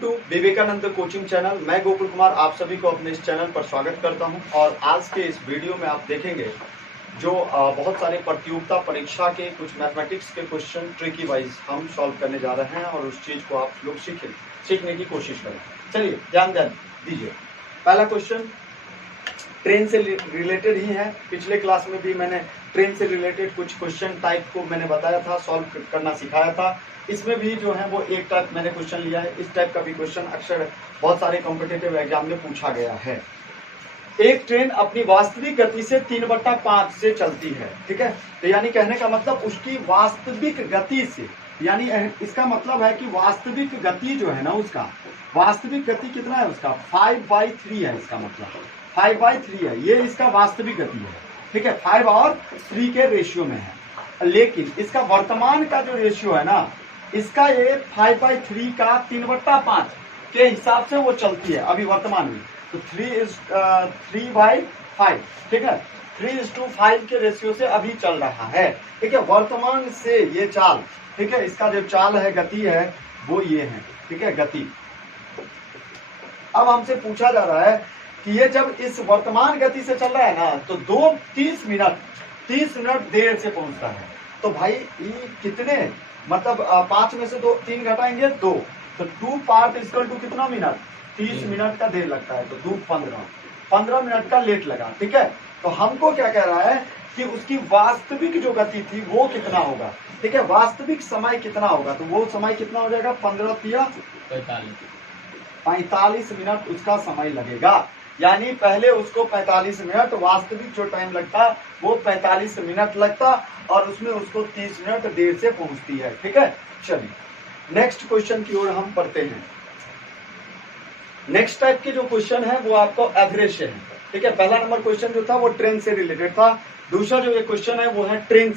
To Vivekananda coaching channel. मैं गोकुल कुमार आप सभी को अपने इस चैनल पर स्वागत करता हूं और आज के इस वीडियो में आप देखेंगे जो बहुत सारे प्रतियोगिता परीक्षा के कुछ मैथमेटिक्स के क्वेश्चन ट्रिकी वाइज हम सॉल्व करने जा रहे हैं और उस चीज को आप लोग सीखने की कोशिश करें। चलिए ध्यान दीजिए। पहला क्वेश्चन ट्रेन से रिलेटेड ही है। पिछले क्लास में भी मैंने ट्रेन से रिलेटेड कुछ क्वेश्चन टाइप को मैंने बताया था, सॉल्व करना सिखाया था। इसमें भी जो है वो एक टाइप मैंने क्वेश्चन लिया है। इस टाइप का भी क्वेश्चन अक्सर बहुत सारे कॉम्पिटिटिव एग्जाम में पूछा गया है। एक ट्रेन अपनी वास्तविक गति से 3/5 से चलती है, ठीक है। तो यानी कहने का मतलब उसकी वास्तविक गति से, यानी इसका मतलब है कि वास्तविक गति जो है ना, उसका वास्तविक गति कितना है, उसका 5/3 है। इसका मतलब 5/3 है, ये इसका वास्तविक गति है, ठीक है। 5 और 3 के रेशियो में है, लेकिन इसका वर्तमान का जो रेशियो है ना, इसका ये 5/3 का 3/5 के हिसाब से वो चलती है अभी वर्तमान में। तो 3/5, ठीक है, 3:5 के रेशियो से अभी चल रहा है, ठीक है। वर्तमान से ये चाल, ठीक है, इसका जो चाल है, गति है, वो ये है, ठीक है, गति। अब हमसे पूछा जा रहा है कि ये जब इस वर्तमान गति से चल रहा है ना, तो 30 मिनट देर से पहुंचता है। तो भाई ये कितने, मतलब 5 में से 3 घटाएंगे 2, तो 2 पार्ट इक्वल टू कितना मिनट, 30 मिनट का देर लगता है, तो 2 15 मिनट का लेट लगा, ठीक है। तो हमको क्या कह रहा है कि उसकी वास्तविक जो गति थी वो कितना होगा, ठीक है, वास्तविक समय कितना होगा। तो वो समय कितना हो जाएगा, 15 45 मिनट उसका समय लगेगा। यानी पहले उसको 45 मिनट, वास्तविक जो टाइम लगता वो 45 मिनट लगता, और उसमें उसको 30 मिनट देर से पहुंचती है, ठीक है। चलिए नेक्स्ट क्वेश्चन की ओर हम पढ़ते हैं। नेक्स्ट टाइप के जो क्वेश्चन है वो आपको एवरेज से है, ठीक है। पहला नंबर क्वेश्चन जो था वो ट्रेन से रिलेटेड था। दूसरा जो ये क्वेश्चन है वो है ट्रेन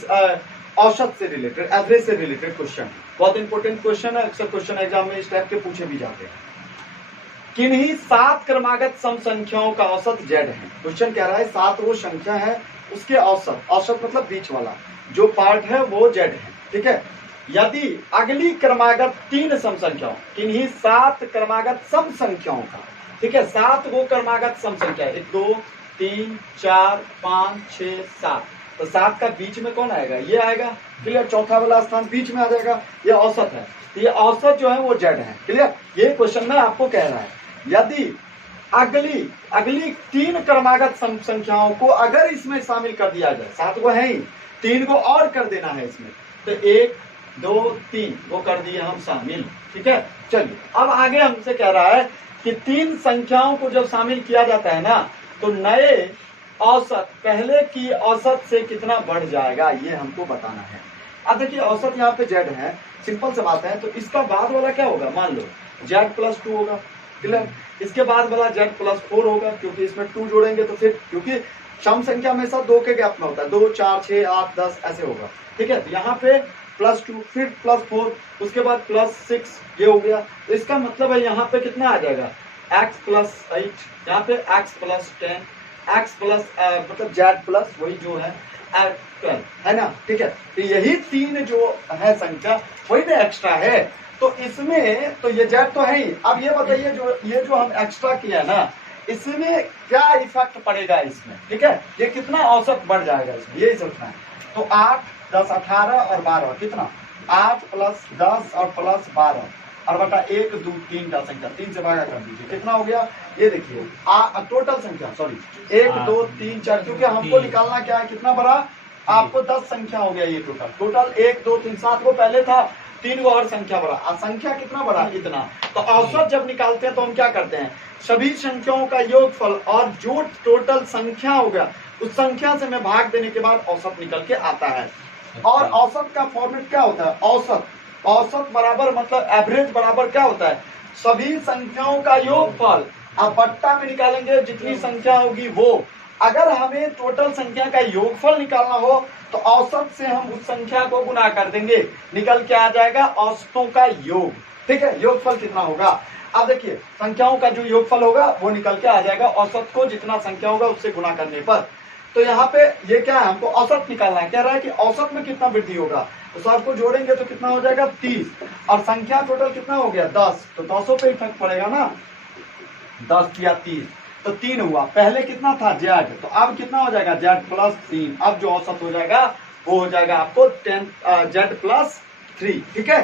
औसत से रिलेटेड, एवरेज से रिलेटेड क्वेश्चन। बहुत इंपॉर्टेंट क्वेश्चन है, अक्सर क्वेश्चन एग्जाम में इस टाइप के पूछे भी जाते हैं। किन्हीं 7 क्रमागत सम संख्याओं का औसत z है। क्वेश्चन कह रहा है 7 वो संख्या है, उसके औसत मतलब बीच वाला जो पार्ट है वो z है, ठीक है। यदि अगली क्रमागत 3 सम संख्याओं, किन्हीं 7 क्रमागत सम संख्याओं का, ठीक है, 7 वो क्रमागत सम संख्या, 1 2 3 4 5 6 7, तो 7 का बीच में कौन आएगा, ये आएगा, क्लियर। चौथा वाला स्थान बीच में आ जाएगा, ये औसत है। तो ये औसत जो है वो z है, क्लियर। ये क्वेश्चन में आपको कह रहा है यदि अगली 3 क्रमागत संख्याओं को अगर इसमें शामिल कर दिया जाए, 7 को है ही, 3 को और कर देना है इसमें, तो 1 2 3 वो कर दिए हम शामिल, ठीक है। चलिए अब आगे हमसे कह रहा है कि 3 संख्याओं को जब शामिल किया जाता है ना, तो नए औसत पहले की औसत से कितना बढ़ जाएगा, ये हमको बताना है। अब देखिए औसत यहाँ पे z है, सिंपल से बात है। तो इसका बाद वाला क्या होगा, मान लो z+2 होगा, क्लियर। इसके बाद वाला z+4 होगा, क्योंकि इसमें 2 जोड़ेंगे तो फिर, क्योंकि सम संख्या हमेशा 2 के गैप में होता है, 2 4 6 8 10 ऐसे होगा, ठीक है। तो यहाँ पे +2 फिर +4 उसके बाद +6 ये हो गया। तो इसका मतलब है यहाँ पे कितना आ जाएगा, x+8, यहाँ पे x+10, मतलब z+ वही जो है 12 है ना, ठीक है। तो यही 3 जो है संख्या वही तो एक्स्ट्रा है। तो इसमें तो ये z तो है ही। अब ये बताइए ये जो हम एक्स्ट्रा किया है ना, इसमें क्या इफेक्ट पड़ेगा इसमें, ठीक है, ये कितना औसत बढ़ जाएगा इसमें, यही सोचना है। तो 8 10 18 और 12 कितना, 8 + 10 और +12 और बटा 1 2 3 का संख्या 3 से भागा कर दीजिए, कितना हो गया, ये देखिए टोटल संख्या, सॉरी 1 2 3 4, क्योंकि हमको निकालना क्या है, कितना बड़ा, आपको 10 संख्या हो गया ये टोटल 1 2 3 7 वो पहले था, 3 को और संख्या बढ़ा, संख्या कितना बढ़ा, इतना। तो औसत जब निकालते हैं तो हम क्या करते हैं, सभी संख्याओं का योगफल और जो टोटल संख्या होगा उस संख्या से मैं भाग देने के बाद औसत निकल के आता है। और औसत का फॉर्मेट क्या होता है, औसत बराबर मतलब एवरेज बराबर क्या होता है, सभी संख्याओं का योगफल। अब बट्टा में निकालेंगे जितनी संख्या होगी वो, अगर हमें टोटल संख्या का योगफल निकालना हो तो औसत से हम उस संख्या को गुना कर देंगे, निकल के आ जाएगा औसतों का योग, ठीक है। योगफल कितना होगा, अब देखिए संख्याओं का जो योगफल होगा वो निकल के आ जाएगा औसत को जितना संख्या होगा उससे गुना करने पर। तो यहाँ पे ये क्या है, हमको औसत निकालना है, कह रहा है कि औसत में कितना वृद्धि होगा, तो सबको जोड़ेंगे तो कितना हो जाएगा 30, और संख्या टोटल कितना हो गया 10, तो 10 पे इफेक्ट पड़ेगा ना, 10 या 30, तो 3 हुआ। पहले कितना था जेड, तो अब कितना हो जाएगा जेड प्लस 3, अब जो औसत हो जाएगा वो हो जाएगा आपको 10 जेड प्लस 3, ठीक है।